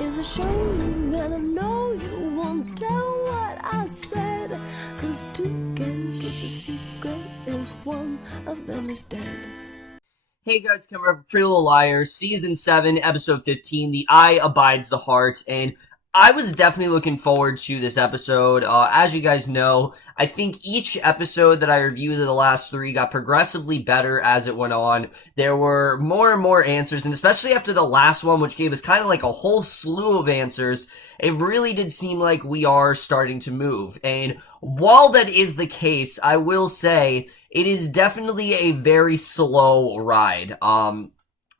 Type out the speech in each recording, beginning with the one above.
If I show you, then I know you won't tell what I said. 'Cause two can keep a secret if one of them is dead. Hey guys, coming up for Pretty Little Liars, Season 7, Episode 15, The Eye Abides the Heart, and I was definitely looking forward to this episode. As you guys know, I think each episode that I reviewed of the last 3 got progressively better as it went on. There were more and more answers, and especially after the last one, which gave us kind of like a whole slew of answers, it really did seem like we are starting to move. And while that is the case, I will say it is definitely a very slow ride.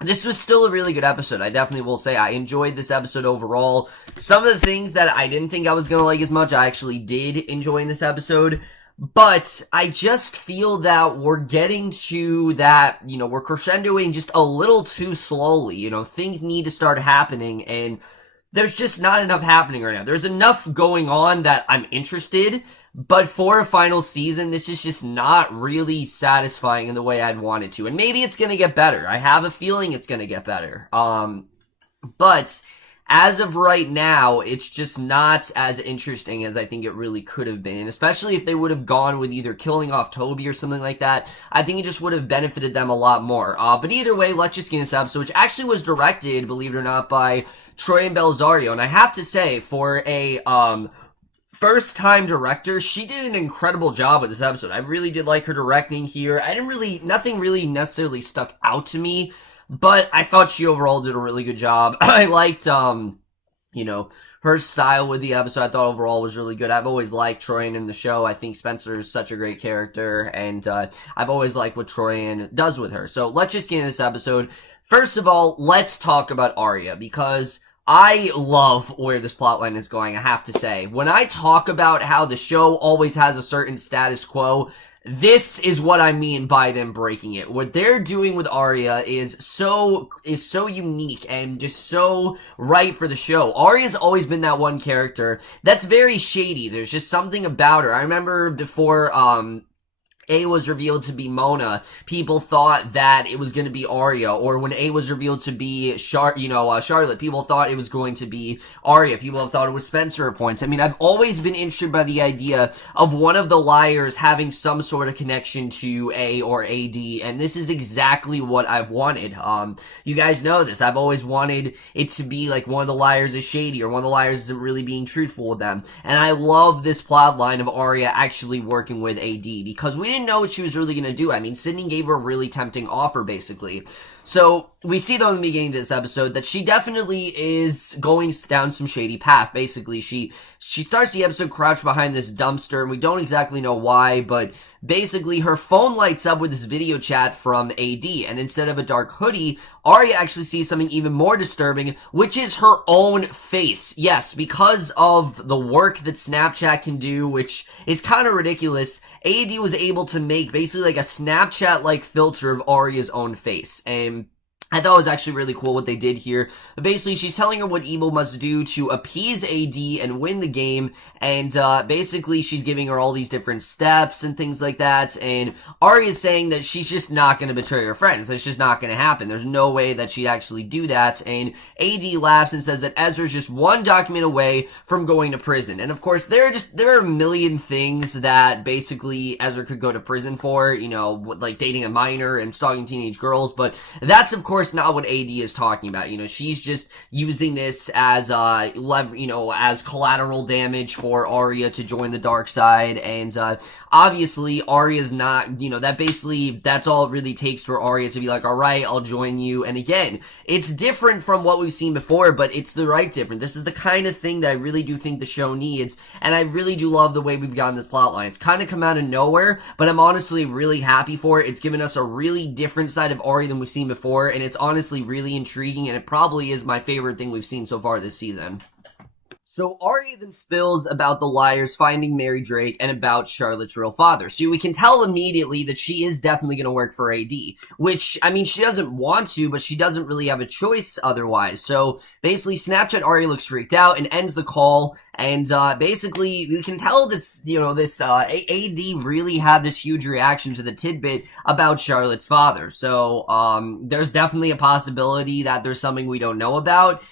This was still a really good episode. I definitely will say I enjoyed this episode overall. Some of the things that I didn't think I was going to like as much, I actually did enjoy in this episode. But I just feel that we're getting to that, we're crescendoing just a little too slowly. Things need to start happening, and there's just not enough happening right now. There's enough going on that I'm interested, but for a final season, this is just not really satisfying in the way I'd want it to. And maybe it's going to get better. I have a feeling it's going to get better. But as of right now, it's just not as interesting as I think it really could have been. And especially if they would have gone with either killing off Toby or something like that, I think it just would have benefited them a lot more. But either way, let's just get into this episode, which actually was directed, believe it or not, by Troy and Belzario. And I have to say, for a first-time director, she did an incredible job with this episode. I really did like her directing here. Nothing really necessarily stuck out to me, but I thought she overall did a really good job. I liked, her style with the episode. I thought overall was really good. I've always liked Troyan in the show. I think Spencer is such a great character, and I've always liked what Troyan does with her. So let's just get into this episode. First of all, let's talk about Aria, because I love where this plotline is going, I have to say. When I talk about how the show always has a certain status quo, this is what I mean by them breaking it. What they're doing with Aria is so unique and just so right for the show. Aria's always been that one character that's very shady. There's just something about her. I remember before A was revealed to be Mona, people thought that it was going to be Aria, or when A was revealed to be Charlotte, people thought it was going to be Aria. People have thought it was Spencer at points. I mean, I've always been interested by the idea of one of the liars having some sort of connection to A or AD, and this is exactly what I've wanted. You guys know this. I've always wanted it to be like one of the liars is shady, or one of the liars isn't really being truthful with them. And I love this plot line of Aria actually working with AD, because we didn't know what she was really going to do. I mean, Sydney gave her a really tempting offer, basically. So, we see though in the beginning of this episode that she definitely is going down some shady path. Basically, she starts the episode crouched behind this dumpster, and we don't exactly know why, but basically her phone lights up with this video chat from AD, and instead of a dark hoodie, Aria actually sees something even more disturbing, which is her own face. Yes, because of the work that Snapchat can do, which is kind of ridiculous, AD was able to make basically like a Snapchat-like filter of Aria's own face, and I thought it was actually really cool what they did here. But basically, she's telling her what Evil must do to appease AD and win the game, and basically she's giving her all these different steps and things like that, and Aria's saying that she's just not going to betray her friends. That's just not going to happen. There's no way that she'd actually do that, and AD laughs and says that Ezra's just one document away from going to prison. And of course, there are a million things that basically Ezra could go to prison for, like dating a minor and stalking teenage girls, but that's of course not what AD is talking about. She's just using this as as collateral damage for Aria to join the dark side, and obviously Aria's not, that's all it really takes for Aria to be like, alright, I'll join you. And again, it's different from what we've seen before, but it's the right different. This is the kind of thing that I really do think the show needs, and I really do love the way we've gotten this plotline. It's kind of come out of nowhere, but I'm honestly really happy for it. It's given us a really different side of Aria than we've seen before, and it's honestly really intriguing, and it probably is my favorite thing we've seen so far this season. So Aria then spills about the liars finding Mary Drake and about Charlotte's real father. So we can tell immediately that she is definitely going to work for AD, which, I mean, she doesn't want to, but she doesn't really have a choice otherwise. So basically, Snapchat Aria looks freaked out and ends the call. And basically, you can tell this, AD really had this huge reaction to the tidbit about Charlotte's father. So there's definitely a possibility that there's something we don't know about,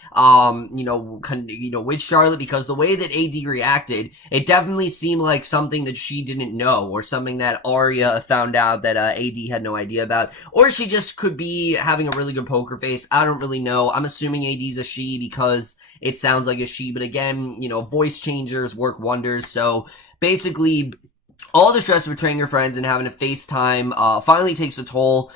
with Charlotte, because the way that AD reacted, it definitely seemed like something that she didn't know, or something that Aria found out that AD had no idea about, or she just could be having a really good poker face. I don't really know. I'm assuming AD's a she because it sounds like a she, but again, voice changers work wonders. So basically, all the stress of betraying your friends and having to FaceTime finally takes a toll.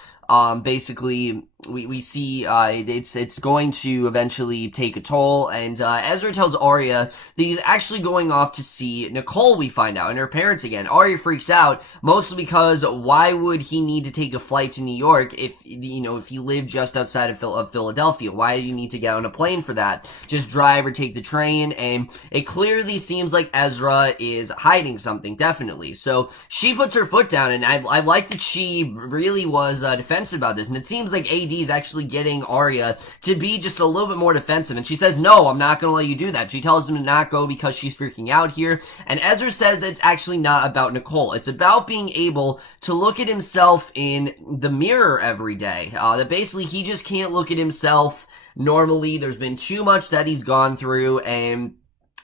Basically, we see it's going to eventually take a toll, and Ezra tells Aria that he's actually going off to see Nicole, we find out, and her parents again. Aria freaks out, mostly because why would he need to take a flight to New York if he lived just outside of Philadelphia? Why do you need to get on a plane for that? Just drive or take the train. And it clearly seems like Ezra is hiding something, definitely. So she puts her foot down, and I like that she really was defensive about this, and it seems like AD is actually getting Aria to be just a little bit more defensive, and she says, no, I'm not going to let you do that. She tells him to not go because she's freaking out here, and Ezra says it's actually not about Nicole. It's about being able to look at himself in the mirror every day. That basically he just can't look at himself normally. There's been too much that he's gone through, and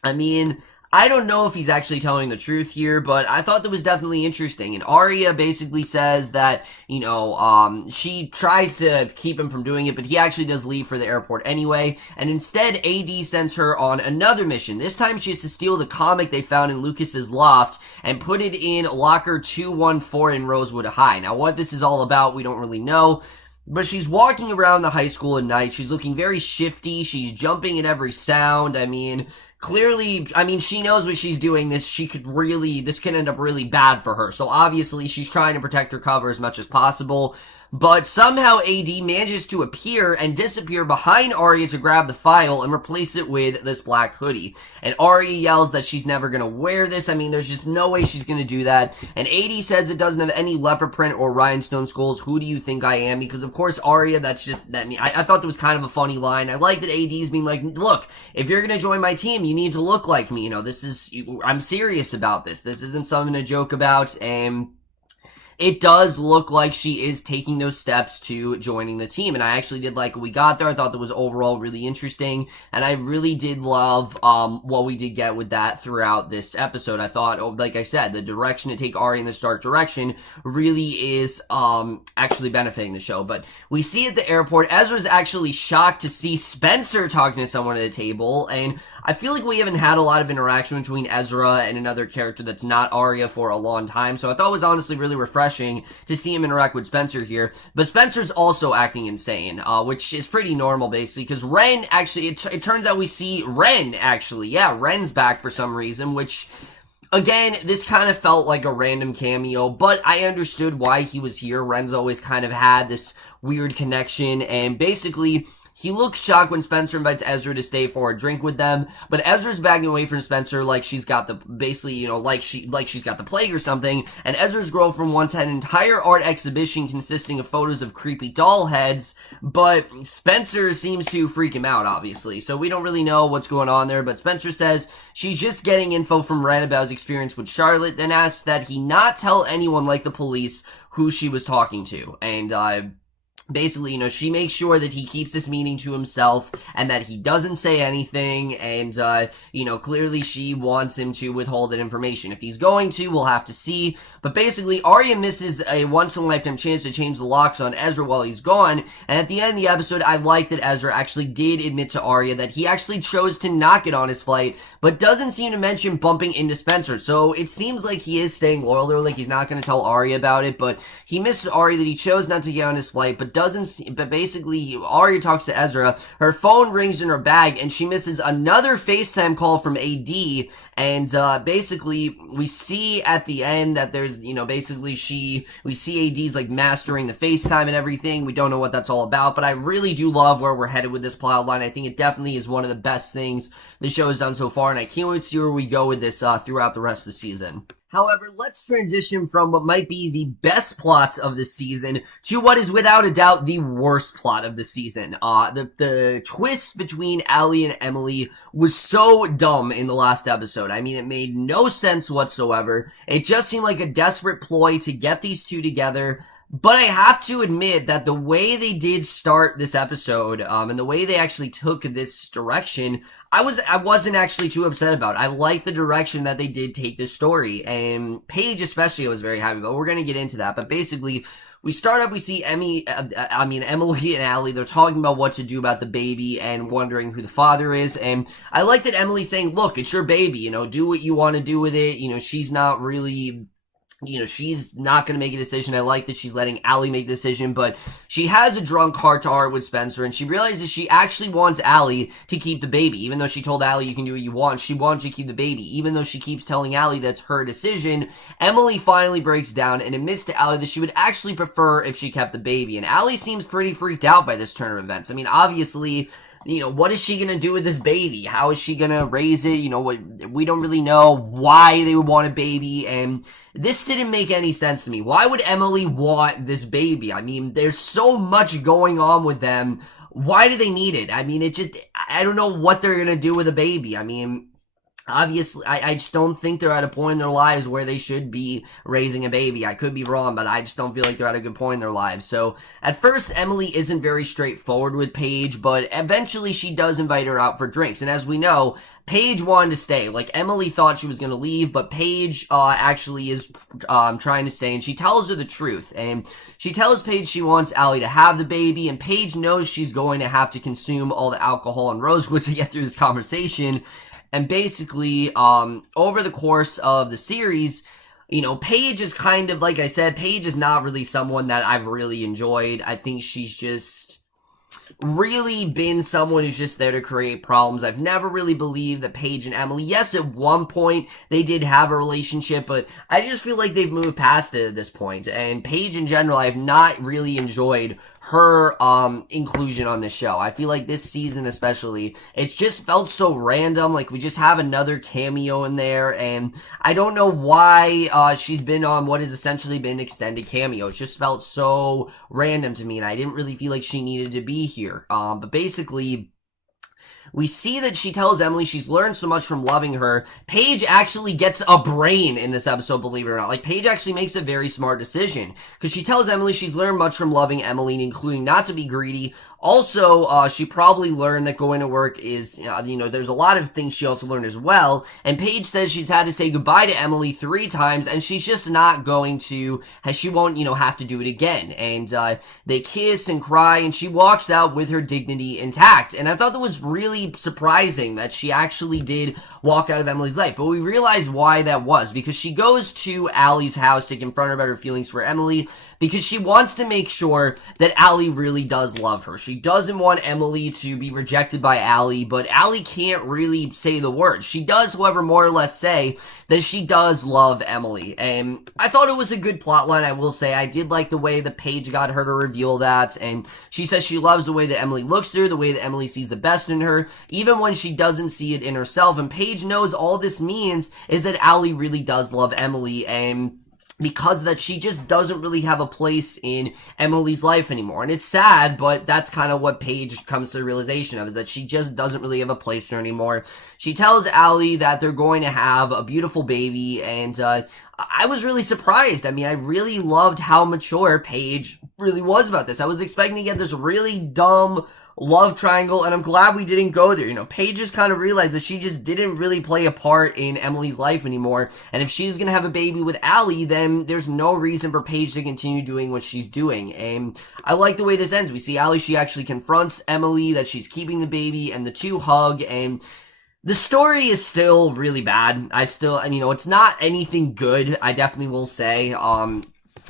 I mean, I don't know if he's actually telling the truth here, but I thought that was definitely interesting. And Aria basically says that, she tries to keep him from doing it, but he actually does leave for the airport anyway. And instead, AD sends her on another mission. This time she has to steal the comic they found in Lucas's loft and put it in locker 214 in Rosewood High. Now, what this is all about, we don't really know. But she's walking around the high school at night. She's looking very shifty. She's jumping at every sound. I mean, clearly, she knows what she's doing. This can end up really bad for her. So obviously, she's trying to protect her cover as much as possible. But somehow AD manages to appear and disappear behind Aria to grab the file and replace it with this black hoodie. And Aria yells that she's never going to wear this. I mean, there's just no way she's going to do that. And AD says it doesn't have any leopard print or rhinestone skulls. Who do you think I am? Because, of course, Aria, I thought that was kind of a funny line. I like that AD's being like, look, if you're going to join my team, you need to look like me. I'm serious about this. This isn't something to joke about. And it does look like she is taking those steps to joining the team, and I actually did like what we got there. I thought that was overall really interesting, and I really did love what we did get with that throughout this episode. I thought, like I said, the direction to take Aria in this dark direction really is actually benefiting the show. But we see at the airport, Ezra's actually shocked to see Spencer talking to someone at a table, and I feel like we haven't had a lot of interaction between Ezra and another character that's not Aria for a long time, so I thought it was honestly really refreshing to see him interact with Spencer here. But Spencer's also acting insane, which is pretty normal, basically, because Ren actually, it turns out we see Ren, actually. Yeah, Ren's back for some reason, which, again, this kind of felt like a random cameo, but I understood why he was here. Ren's always kind of had this weird connection, and basically, he looks shocked when Spencer invites Ezra to stay for a drink with them, but Ezra's backing away from Spencer like she's got she's got the plague or something, and Ezra's girlfriend once had an entire art exhibition consisting of photos of creepy doll heads, but Spencer seems to freak him out, obviously, so we don't really know what's going on there, but Spencer says she's just getting info from Ren about his experience with Charlotte, and asks that he not tell anyone like the police who she was talking to, and basically, she makes sure that he keeps this meeting to himself and that he doesn't say anything, and, clearly she wants him to withhold that information. If he's going to, we'll have to see, but basically, Aria misses a once-in-a-lifetime chance to change the locks on Ezra while he's gone, and at the end of the episode, I like that Ezra actually did admit to Aria that he actually chose to not get on his flight, but doesn't seem to mention bumping into Spencer, so it seems like he is staying loyal there, like he's not going to tell Aria about it, but he misses Aria that he chose not to get on his flight, but basically, Aria talks to Ezra, her phone rings in her bag, and she misses another FaceTime call from AD, and basically, we see at the end that there's because, basically we see AD's like mastering the FaceTime and everything. We don't know what that's all about, but I really do love where we're headed with this plot line. I think it definitely is one of the best things the show has done so far, and I can't wait to see where we go with this throughout the rest of the season. However, let's transition from what might be the best plots of the season to what is without a doubt the worst plot of the season. The twist between Allie and Emily was so dumb in the last episode. I mean, it made no sense whatsoever. It just seemed like a desperate ploy to get these two together. But I have to admit that the way they did start this episode, and the way they actually took this direction, I wasn't actually too upset about. I like the direction that they did take this story, and Paige especially I was very happy about. We're gonna get into that, but basically, we start up, we see Emily and Allie, they're talking about what to do about the baby and wondering who the father is, and I like that Emily's saying, look, it's your baby, do what you want to do with it, she's not really... she's not going to make a decision. I like that she's letting Allie make the decision, but she has a drunk heart-to-heart with Spencer, and she realizes she actually wants Allie to keep the baby. Even though she told Allie you can do what you want, she wants you to keep the baby. Even though she keeps telling Allie that's her decision, Emily finally breaks down and admits to Allie that she would actually prefer if she kept the baby. And Allie seems pretty freaked out by this turn of events. I mean, obviously... what is she going to do with this baby? How is she going to raise it? We don't really know why they would want a baby, and this didn't make any sense to me. Why would Emily want this baby? I mean, there's so much going on with them. Why do they need it? I mean, I don't know what they're going to do with a baby. I mean... obviously, I just don't think they're at a point in their lives where they should be raising a baby. I could be wrong, but I just don't feel like they're at a good point in their lives. So, at first, Emily isn't very straightforward with Paige, but eventually she does invite her out for drinks. And as we know, Paige wanted to stay. Like, Emily thought she was going to leave, but Paige actually is trying to stay, and she tells her the truth. And she tells Paige she wants Allie to have the baby, and Paige knows she's going to have to consume all the alcohol and rosewood to get through this conversation. And basically, over the course of the series, Paige is kind of, like I said, Paige is not really someone that I've really enjoyed. I think she's just really been someone who's just there to create problems. I've never really believed that Paige and Emily, yes, at one point they did have a relationship, but I just feel like they've moved past it at this point. And Paige in general, I've not really enjoyed her inclusion on this show. I feel like this season especially, it's just felt so random. Like, we just have another cameo in there, and I don't know why she's been on what has essentially been extended cameo. It just felt so random to me, and I didn't really feel like she needed to be here. But basically, we see that she tells Emily she's learned so much from loving her. Paige actually gets a brain in this episode, believe it or not. Like, Paige actually makes a very smart decision, because she tells Emily she's learned much from loving Emily, including not to be greedy. Also, she probably learned that going to work is, there's a lot of things she also learned as well. And Paige says she's had to say goodbye to Emily 3 times, and she's just not going to, she won't, have to do it again. And they kiss and cry, and she walks out with her dignity intact. And I thought that was really surprising that she actually did walk out of Emily's life. But we realized why that was, because she goes to Allie's house to confront her about her feelings for Emily, because she wants to make sure that Allie really does love her. She doesn't want Emily to be rejected by Allie, but Allie can't really say the words. She does, however, more or less say that she does love Emily. And I thought it was a good plotline, I will say. I did like the way that Paige got her to reveal that, and she says she loves the way that Emily looks at her, the way that Emily sees the best in her, even when she doesn't see it in herself. And Paige knows all this means is that Allie really does love Emily, and because of that, she just doesn't really have a place in Emily's life anymore. And it's sad, but that's kind of what Paige comes to the realization of, is that she just doesn't really have a place there anymore. She tells Allie that they're going to have a beautiful baby, and I was really surprised. I mean, I really loved how mature Paige really was about this. I was expecting to get this really dumb love triangle, and I'm glad we didn't go there. Paige just kind of realized that she just didn't really play a part in Emily's life anymore, and if she's gonna have a baby with Allie, then there's no reason for Paige to continue doing what she's doing. And I like the way this ends. We see Allie, she actually confronts Emily that she's keeping the baby, and the two hug, and the story is still really bad. It's not anything good, I definitely will say.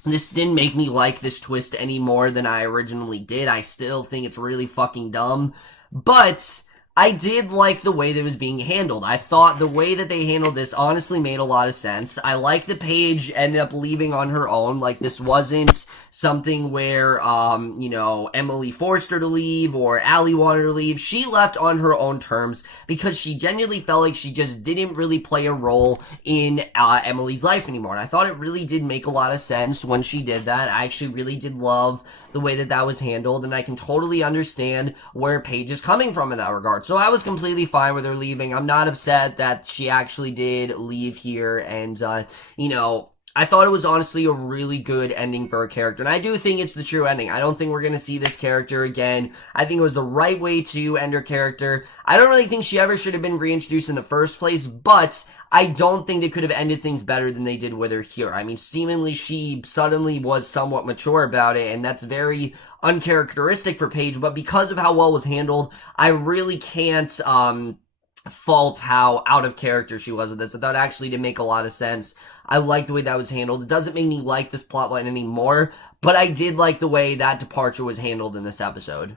This didn't make me like this twist any more than I originally did. I still think it's really fucking dumb. But I did like the way that it was being handled. I thought the way that they handled this honestly made a lot of sense. I like that Paige ended up leaving on her own. Like, this wasn't something where, Emily forced her to leave or Allie wanted her to leave. She left on her own terms because she genuinely felt like she just didn't really play a role in Emily's life anymore. And I thought it really did make a lot of sense when she did that. I actually really did love the way that that was handled, and I can totally understand where Paige is coming from in that regard. So I was completely fine with her leaving. I'm not upset that she actually did leave here, and, I thought it was honestly a really good ending for her character, and I do think it's the true ending. I don't think we're going to see this character again. I think it was the right way to end her character. I don't really think she ever should have been reintroduced in the first place, but I don't think they could have ended things better than they did with her here. I mean, seemingly she suddenly was somewhat mature about it, and that's very uncharacteristic for Paige, but because of how well it was handled, I really can't, fault how out of character she was with this. I thought it actually did make a lot of sense. I like the way that was handled. It doesn't make me like this plotline anymore, but I did like the way that departure was handled in this episode.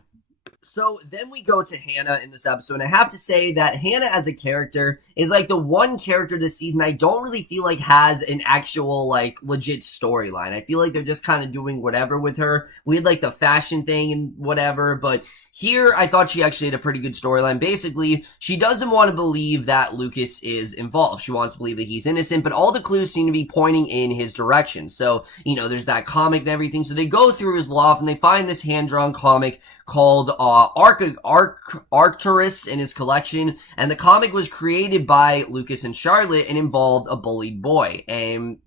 So then we go to Hanna in this episode, and I have to say that Hanna as a character is like the one character this season I don't really feel like has an actual, like, legit storyline. I feel like they're just kind of doing whatever with her. We had, like, the fashion thing and whatever, but here, I thought she actually had a pretty good storyline. Basically, she doesn't want to believe that Lucas is involved. She wants to believe that he's innocent, but all the clues seem to be pointing in his direction. So, there's that comic and everything. So they go through his loft and they find this hand-drawn comic called Arcturus in his collection. And the comic was created by Lucas and Charlotte and involved a bullied boy. And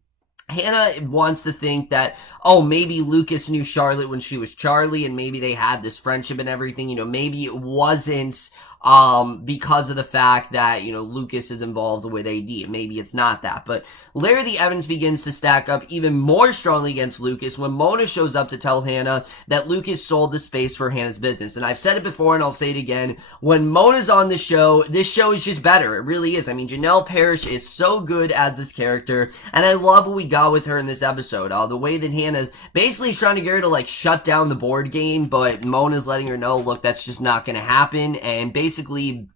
Hanna wants to think that, maybe Lucas knew Charlotte when she was Charlie, and maybe they had this friendship and everything. Maybe it wasn't because of the fact that, Lucas is involved with AD. Maybe it's not that. But later the evidence begins to stack up even more strongly against Lucas when Mona shows up to tell Hanna that Lucas sold the space for Hanna's business. And I've said it before and I'll say it again. When Mona's on the show, this show is just better. It really is. I mean, Janelle Parrish is so good as this character, and I love what we got with her in this episode. The way that Hanna's basically trying to get her to, like, shut down the board game, but Mona's letting her know, look, that's just not going to happen. And basically,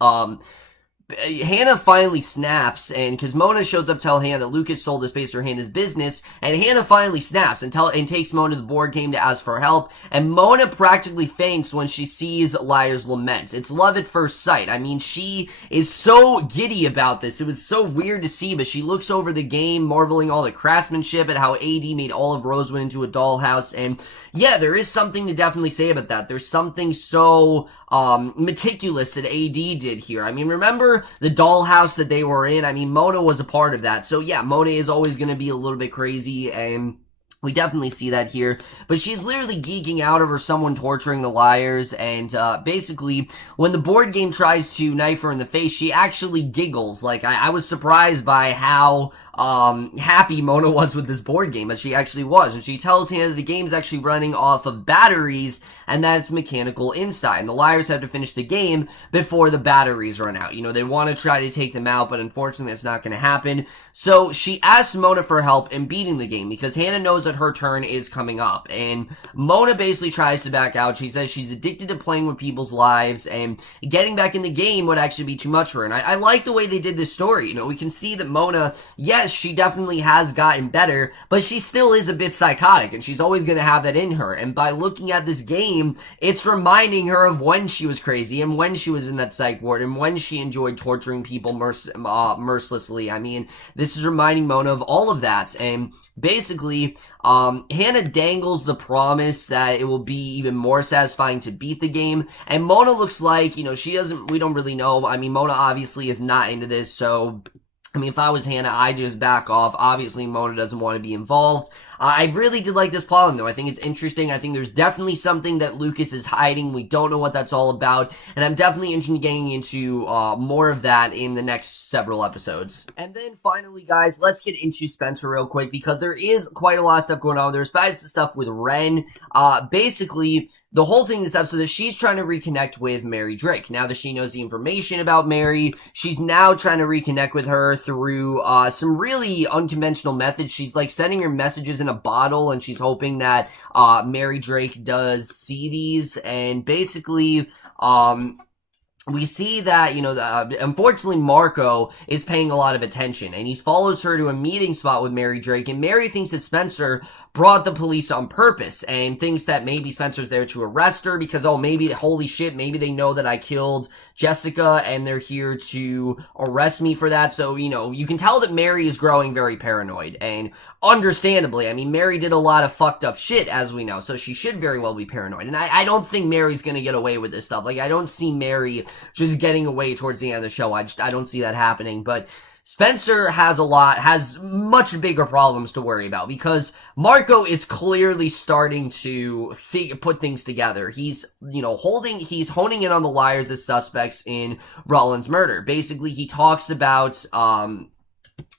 Hanna finally snaps, and because Mona shows up to tell Hanna that Lucas sold the space for Hanna's business, and Hanna finally snaps and takes Mona to the board game to ask for help, and Mona practically faints when she sees Liar's Lament. It's love at first sight. I mean, she is so giddy about this. It was so weird to see, but she looks over the game, marveling all the craftsmanship and how AD made all of Rosewood into a dollhouse, and yeah, there is something to definitely say about that. There's something so meticulous that AD did here. I mean, remember the dollhouse that they were in? I mean, Mona was a part of that. So yeah, Mona is always going to be a little bit crazy, and we definitely see that here. But she's literally geeking out over someone torturing the liars, and basically, when the board game tries to knife her in the face, she actually giggles. Like, I was surprised by how happy Mona was with this board game, as she actually was. And she tells Hanna that the game's actually running off of batteries, and that it's mechanical inside. And the liars have to finish the game before the batteries run out. They want to try to take them out, but unfortunately that's not going to happen. So she asks Mona for help in beating the game, because Hanna knows that her turn is coming up. And Mona basically tries to back out. She says she's addicted to playing with people's lives, and getting back in the game would actually be too much for her. And I like the way they did this story. We can see that Mona, yes, she definitely has gotten better, but she still is a bit psychotic, and she's always going to have that in her. And by looking at this game, it's reminding her of when she was crazy, and when she was in that psych ward, and when she enjoyed torturing people mercilessly. I mean, this is reminding Mona of all of that. And basically, Hanna dangles the promise that it will be even more satisfying to beat the game, and Mona looks like, we don't really know. I mean, Mona obviously is not into this, so I mean, if I was Hanna, I'd just back off. Obviously, Mona doesn't want to be involved. I really did like this plotline, though. I think it's interesting. I think there's definitely something that Lucas is hiding. We don't know what that's all about, and I'm definitely interested in getting into more of that in the next several episodes. And then finally, guys, let's get into Spencer real quick, because there is quite a lot of stuff going on. There's the stuff with Ren. Basically, the whole thing in this episode is she's trying to reconnect with Mary Drake. Now that she knows the information about Mary, she's now trying to reconnect with her through some really unconventional methods. She's like sending her messages in a bottle, and she's hoping that Mary Drake does see these, and basically we see that, unfortunately, Marco is paying a lot of attention, and he follows her to a meeting spot with Mary Drake, and Mary thinks that Spencer brought the police on purpose, and thinks that maybe Spencer's there to arrest her because, oh, maybe, holy shit, maybe they know that I killed Jessica, and they're here to arrest me for that. So, you can tell that Mary is growing very paranoid, and understandably, I mean, Mary did a lot of fucked up shit, as we know, so she should very well be paranoid, and I don't think Mary's gonna get away with this stuff. Like, I don't see Mary just getting away towards the end of the show. I don't see that happening. But Spencer has much bigger problems to worry about, because Marco is clearly starting to put things together. He's, he's honing in on the liars as suspects in Rollins' murder. Basically, he talks about,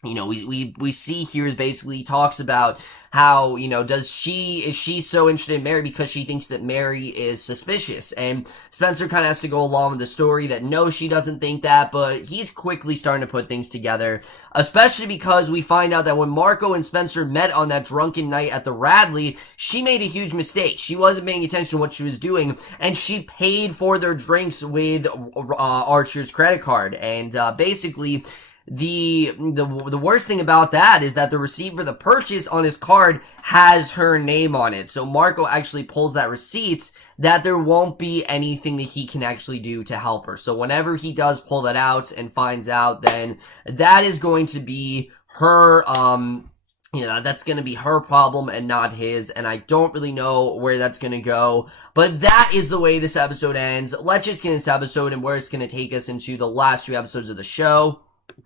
we see here is basically he talks about how, is she so interested in Mary because she thinks that Mary is suspicious? And Spencer kind of has to go along with the story that no, she doesn't think that, but he's quickly starting to put things together, especially because we find out that when Marco and Spencer met on that drunken night at the Radley, she made a huge mistake. She wasn't paying attention to what she was doing, and she paid for their drinks with Archer's credit card. And basically, the worst thing about that is that the receipt for the purchase on his card has her name on it. So Marco actually pulls that receipt that there won't be anything that he can actually do to help her. So whenever he does pull that out and finds out, then that is going to be her, that's going to be her problem and not his, and I don't really know where that's going to go, but that is the way this episode ends. Let's just get into this episode and where it's going to take us into the last few episodes of the show.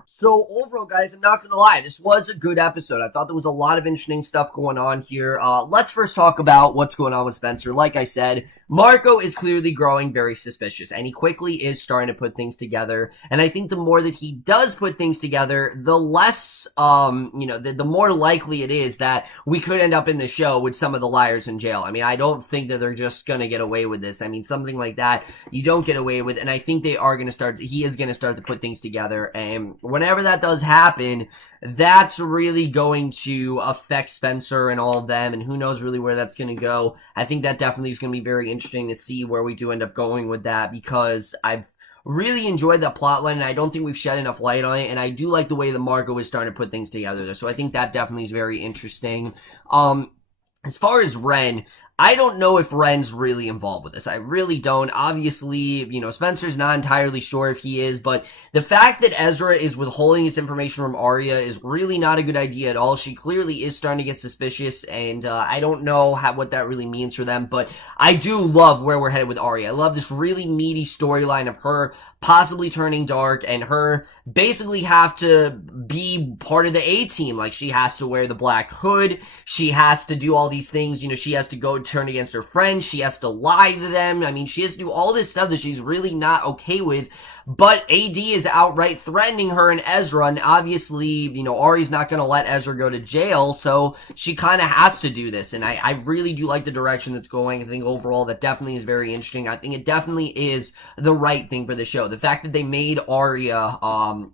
So overall, guys, I'm not going to lie, this was a good episode. I thought there was a lot of interesting stuff going on here. Let's first talk about what's going on with Spencer. Like I said, Marco is clearly growing very suspicious, and he quickly is starting to put things together. And I think the more that he does put things together, the less, the more likely it is that we could end up in the show with some of the liars in jail. I mean, I don't think that they're just going to get away with this. I mean, something like that you don't get away with, and I think he is going to start to put things together, and whenever that does happen, that's really going to affect Spencer and all of them, and who knows really where that's going to go. I think that definitely is going to be very interesting to see where we do end up going with that, because I've really enjoyed that plotline, and I don't think we've shed enough light on it, and I do like the way that Marco is starting to put things together there, so I think that definitely is very interesting. As far as Ren, I don't know if Ren's really involved with this. I really don't. Obviously, Spencer's not entirely sure if he is, but the fact that Ezra is withholding this information from Aria is really not a good idea at all. She clearly is starting to get suspicious, and I don't know what that really means for them, but I do love where we're headed with Aria. I love this really meaty storyline of her possibly turning dark, and her basically have to be part of the A-team. Like, she has to wear the black hood, she has to do all these things, she has to go turn against her friends, she has to lie to them. I mean, she has to do all this stuff that she's really not okay with, but AD is outright threatening her and Ezra, and obviously, Ari's not going to let Ezra go to jail, so she kind of has to do this, and I really do like the direction that's going. I think overall that definitely is very interesting. I think it definitely is the right thing for the show. The fact that they made Aria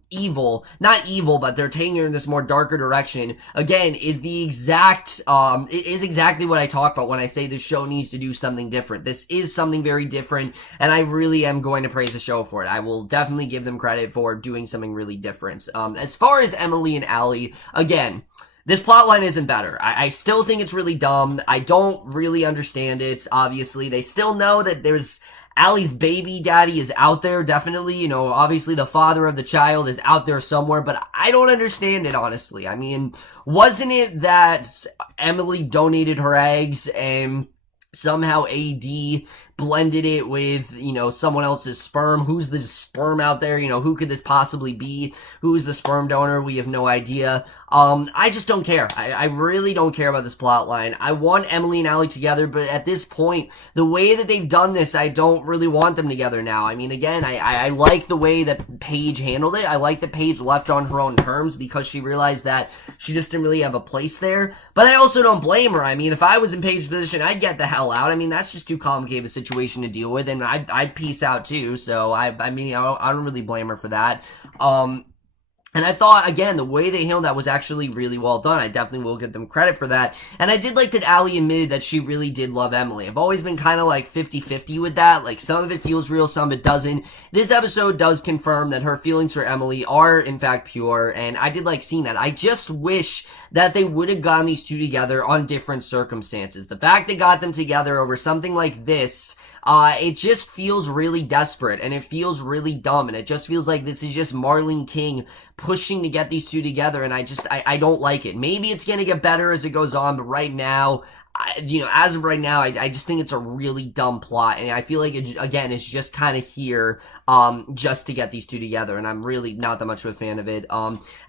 evil, not evil, but they're taking her in this more darker direction, again, is exactly what I talk about when I say the show needs to do something different. This is something very different, and I really am going to praise the show for it. I will definitely give them credit for doing something really different. As far as Emily and Allie, again, this plotline isn't better. I still think it's really dumb. I don't really understand it. Obviously, they still know that there's Allie's baby daddy is out there, definitely. Obviously the father of the child is out there somewhere, but I don't understand it, honestly. I mean, wasn't it that Emily donated her eggs and somehow AD blended it with, someone else's sperm? Who's the sperm out there? Who could this possibly be? Who's the sperm donor? We have no idea. I just don't care. I really don't care about this plot line. I want Emily and Allie together, but at this point, the way that they've done this, I don't really want them together now. I mean, again, I like the way that Paige handled it. I like that Paige left on her own terms because she realized that she just didn't really have a place there. But I also don't blame her. I mean, if I was in Paige's position, I'd get the hell out. I mean, that's just too complicated a situation to deal with, and I'd peace out too. So I don't really blame her for that. And I thought, again, the way they handled that was actually really well done. I definitely will give them credit for that. And I did like that Allie admitted that she really did love Emily. I've always been kind of like 50-50 with that. Like, some of it feels real, some of it doesn't. This episode does confirm that her feelings for Emily are, in fact, pure. And I did like seeing that. I just wish that they would have gotten these two together on different circumstances. The fact they got them together over something like this, it just feels really desperate, and it feels really dumb, and it just feels like this is just Marlene King pushing to get these two together, and I don't like it. Maybe it's gonna get better as it goes on, but right now, as of right now, I just think it's a really dumb plot, and I feel like, again, it's just kind of here, just to get these two together, and I'm really not that much of a fan of it.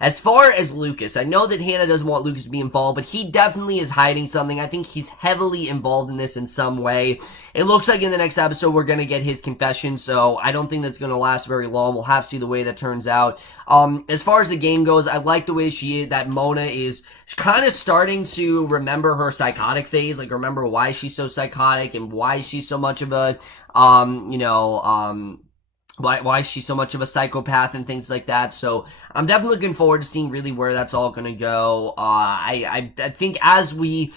As far as Lucas, I know that Hannah doesn't want Lucas to be involved, but he definitely is hiding something. I think he's heavily involved in this in some way. It looks like in the next episode we're gonna get his confession, so I don't think that's gonna last very long. We'll have to see the way that turns out. As far as the game goes, I like the way that Mona is kind of starting to remember her psychotic phase, like remember why she's so psychotic and why she's so much of a, why she's so much of a psychopath and things like that. So I'm definitely looking forward to seeing really where that's all gonna go. I think as we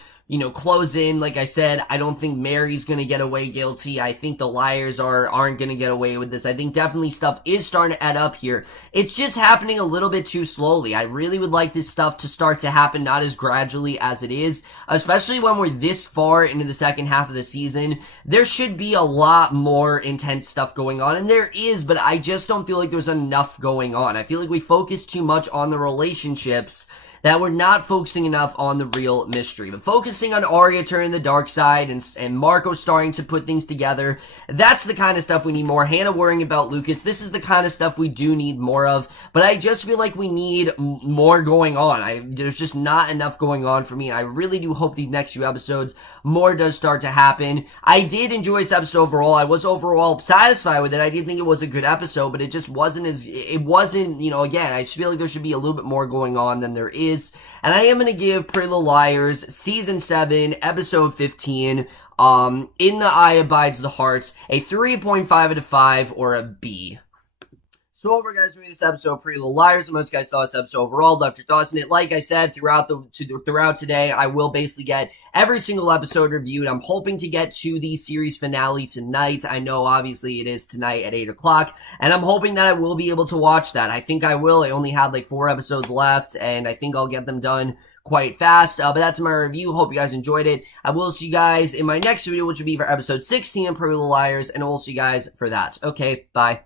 close in, like I said, I don't think Mary's gonna get away guilty. I think the liars aren't gonna get away with this. I think definitely stuff is starting to add up here. It's just happening a little bit too slowly. I really would like this stuff to start to happen not as gradually as it is, especially when we're this far into the second half of the season. There should be a lot more intense stuff going on, and there is, but I just don't feel like there's enough going on. I feel like we focus too much on the relationships, that we're not focusing enough on the real mystery. But focusing on Aria turning the dark side and Marco starting to put things together, that's the kind of stuff we need more. Hannah worrying about Lucas, this is the kind of stuff we do need more of. But I just feel like we need more going on. There's just not enough going on for me. I really do hope these next few episodes, more does start to happen. I did enjoy this episode overall. I was overall satisfied with it. I did think it was a good episode, but it just wasn't again, I just feel like there should be a little bit more going on than there is. And I am going to give Pretty Little Liars Season 7, Episode 15, In the Eye Abides the Heart, a 3.5 out of 5 or a B. So over, guys, for this episode of Pretty Little Liars. Most guys saw this episode overall, left your thoughts in it. Like I said, throughout today, I will basically get every single episode reviewed. I'm hoping to get to the series finale tonight. I know, obviously, it is tonight at 8 o'clock, and I'm hoping that I will be able to watch that. I think I will. I only have like 4 episodes left, and I think I'll get them done quite fast, but that's my review. Hope you guys enjoyed it. I will see you guys in my next video, which will be for episode 16 of Pretty Little Liars, and I will see you guys for that. Okay, bye.